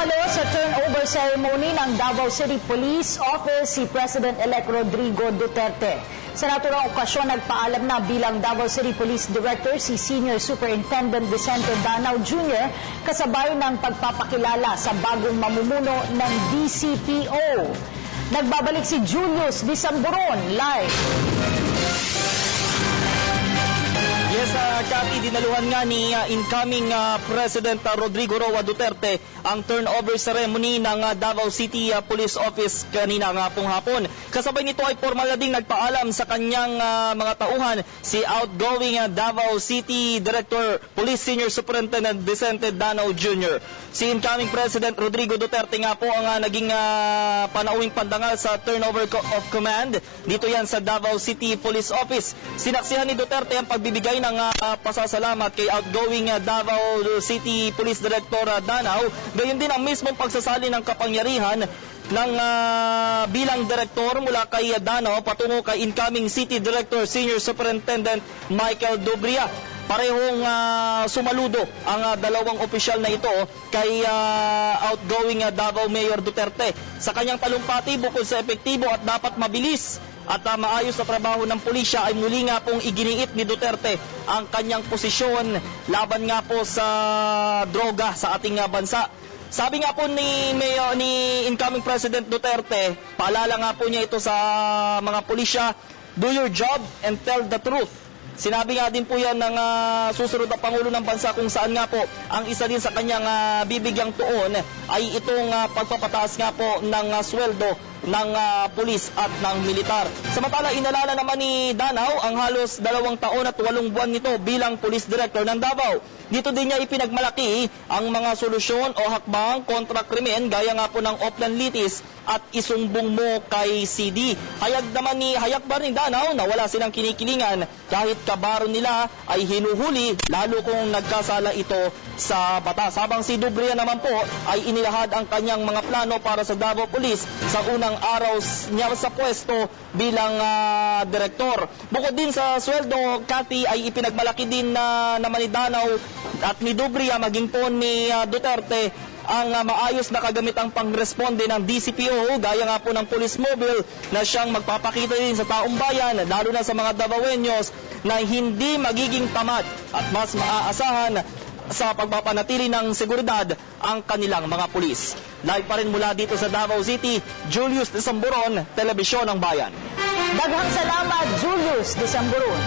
Dumalo sa turnover ceremony ng Davao City Police Office si President-elect Rodrigo Duterte. Sa naturang okasyon, nagpaalam na bilang Davao City Police Director si Senior Superintendent Vicente Danao Jr. kasabay ng pagpapakilala sa bagong mamumuno ng DCPO. Nagbabalik si Julius Disamburon live. Yes, Cathy, dinaluhan nga ni incoming President Rodrigo Roa Duterte ang turnover ceremony ng Davao City Police Office kanina nga pong hapon. Kasabay nito ay formal na ding nagpaalam sa kanyang mga tauhan si outgoing Davao City Director Police Senior Superintendent Vicente Danao Jr. Si incoming President Rodrigo Duterte nga po ang naging panauwing pandangal sa turnover of command. Dito yan sa Davao City Police Office. Sinaksihan ni Duterte ang pagbibigay ng pasasalamat kay outgoing Davao City Police Director Danao, gayon din ang mismong pagsasali ng kapangyarihan ng bilang direktor mula kay Danao patungo kay incoming City Director Senior Superintendent Michael Dobria. Parehong sumaludo ang dalawang opisyal na ito kay outgoing Davao Mayor Duterte. Sa kanyang talumpati, bukod sa epektibo at dapat mabilis at maayos na trabaho ng pulisya, ay muli nga pong iginiit ni Duterte ang kanyang posisyon laban nga po sa droga sa ating bansa. Sabi nga po ni incoming President Duterte, paalala nga po niya ito sa mga pulisya, do your job and tell the truth. Sinabi nga din po yan ng susunod na Pangulo ng Bansa kung saan nga po ang isa din sa kanyang bibigyang tuon ay itong pagpapataas nga po ng sweldo ng pulis at ng militar. Samantala, inalala naman ni Danao ang halos 2 taon at 8 buwan nito bilang Police Director ng Davao. Dito din niya ipinagmalaki ang mga solusyon o hakbang kontra krimen gaya nga po ng offline litis at isumbong mo kay CD. Hayag ba ni Danao na wala silang kinikilingan kahit kabaro nila ay hinuhuli lalo kung nagkasala ito sa batas. Habang si Dobria naman po ay inilahad ang kanyang mga plano para sa Davao Police sa unang araw niya sa pwesto bilang direktor. Bukod din sa sweldo, Cathy, ay ipinagmalaki din naman ni Danao at ni Dobria maging po ni Duterte ang maayos na kagamitang pangresponde ng DCPO gaya nga po ng Police Mobile na siyang magpapakita din sa taong bayan lalo na sa mga Davaoeños na hindi magiging tamad at mas maaasahan sa pagpapanatili ng seguridad ang kanilang mga pulis. Live pa rin mula dito sa Davao City, Julius Disamburon, Telebisyon ng Bayan. Daghang salamat, Julius Disamburon.